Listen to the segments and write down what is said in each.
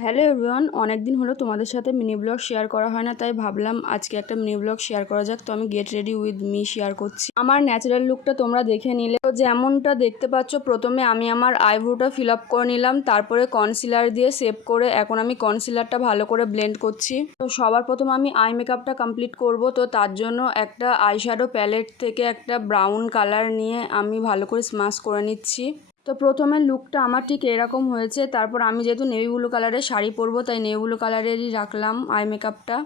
Hello everyone, অনেক দিন হলো তোমাদের সাথে মিনি ব্লগ শেয়ার করা হয় না, তাই ভাবলাম আজকে একটা মিনি ব্লগ শেয়ার করা যাক। তো আমি get ready with me share করছি। আমার ন্যাচারাল লুকটা তোমরা দেখে নিলে। তো যেমনটা দেখতে পাচ্ছ, প্রথমে আমি আমার আইব্রোটা ফিল আপ করে নিলাম, তারপরে কনসিলার দিয়ে সেভ করে এখন আমি কনসিলারটা ভালো করে ব্লেন্ড করছি। তো সবার প্রথমে আমি আই মেকআপটা কমপ্লিট করব। তো তার জন্য একটা আইশ্যাডো প্যালেট থেকে একটা ব্রাউন কালার নিয়ে আমি ভালো করে স্মাশ করে নিচ্ছি। তো প্রথমে লুকটা আমার ঠিক এরকম হয়েছে। তারপর আমি যেহেতু নেভি ব্লু কালারের শাড়ি পরবো, তাই নেভি ব্লু কালারেরই রাখলাম আই মেকআপটা।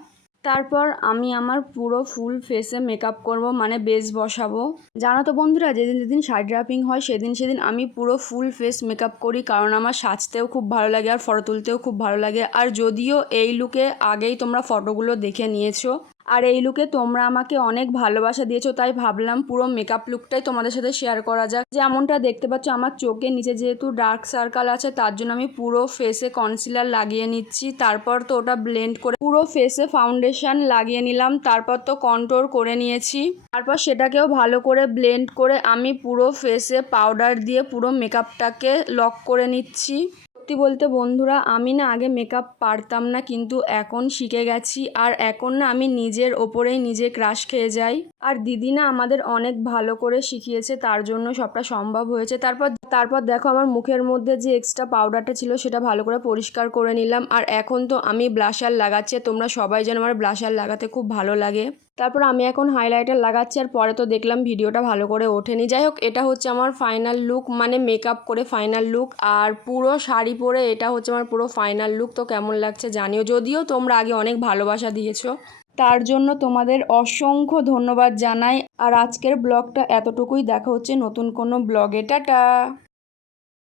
তারপর আমি আমার পুরো ফুল ফেসে মেকআপ করব, মানে বেস বসাবো। জানো তো বন্ধুরা, যেদিন যেদিন শাড়ি ড্রাপিং হয় সেদিন আমি পুরো ফুল ফেস মেকআপ করি, কারণ আমার সাজতেও খুব ভালো লাগে আর ফটো তুলতেও খুব ভালো লাগে। আর যদিও এই লুকে আগেই তোমরা ফটোগুলো দেখে নিয়েছো, আর এই লুকে তোমরা আমাকে অনেক ভালোবাসা দিয়েছো, তাই ভাবলাম পুরো মেকআপ লুকটাই তোমাদের সাথে শেয়ার করা যাক। যেমনটা দেখতে পাচ্ছ, আমার চোখের নিচে যেহেতু ডার্ক সার্কেল আছে, তার জন্য আমি পুরো ফেসে কনসিলার লাগিয়ে নিচ্ছি। তারপর তো ওটা ব্লেন্ড করে পুরো ফেসে ফাউন্ডেশন লাগিয়ে নিলাম। তারপর তো কন্ট্রোল করে নিয়েছি। তারপর সেটাকেও ভালো করে ব্লেন্ড করে আমি পুরো ফেসে পাউডার দিয়ে পুরো মেকআপটাকে লক করে নিচ্ছি। সত্যি বলতে বন্ধুরা, আমি না আগে মেকআপ পারতাম না, কিন্তু এখন শিখে গেছি। আর এখন না আমি নিজের ওপরেই নিজে ক্রাশ খেয়ে যাই। আর দিদি না আমাদের অনেক ভালো করে শিখিয়েছে, তার জন্য সবটা সম্ভব হয়েছে। তারপর দেখো, আমার মুখের মধ্যে যে এক্সট্রা পাউডারটা ছিল সেটা ভালো করে পরিষ্কার করে নিলাম। আর এখন তো আমি ব্লাশার লাগাচ্ছি। তোমরা সবাই জানো আমার ব্লাশার লাগাতে খুব ভালো লাগে। তারপর আমি এখন হাইলাইটার লাগাচ্ছি। আর পরে তো দেখলাম ভিডিওটা ভালো করে ওঠেনি। যাই হোক, এটা হচ্ছে আমার ফাইনাল লুক, মানে মেকআপ করে ফাইনাল লুক। আর পুরো শাড়ি পরে এটা হচ্ছে আমার পুরো ফাইনাল লুক। তো কেমন লাগছে জানিও। যদিও তোমরা আগে অনেক ভালোবাসা দিয়েছো, তার জন্য তোমাদের অসংখ্য ধন্যবাদ জানাই। আর আজকের ব্লগটা এতটুকুই। দেখা হচ্ছে নতুন কোনো ব্লগে। টাটা।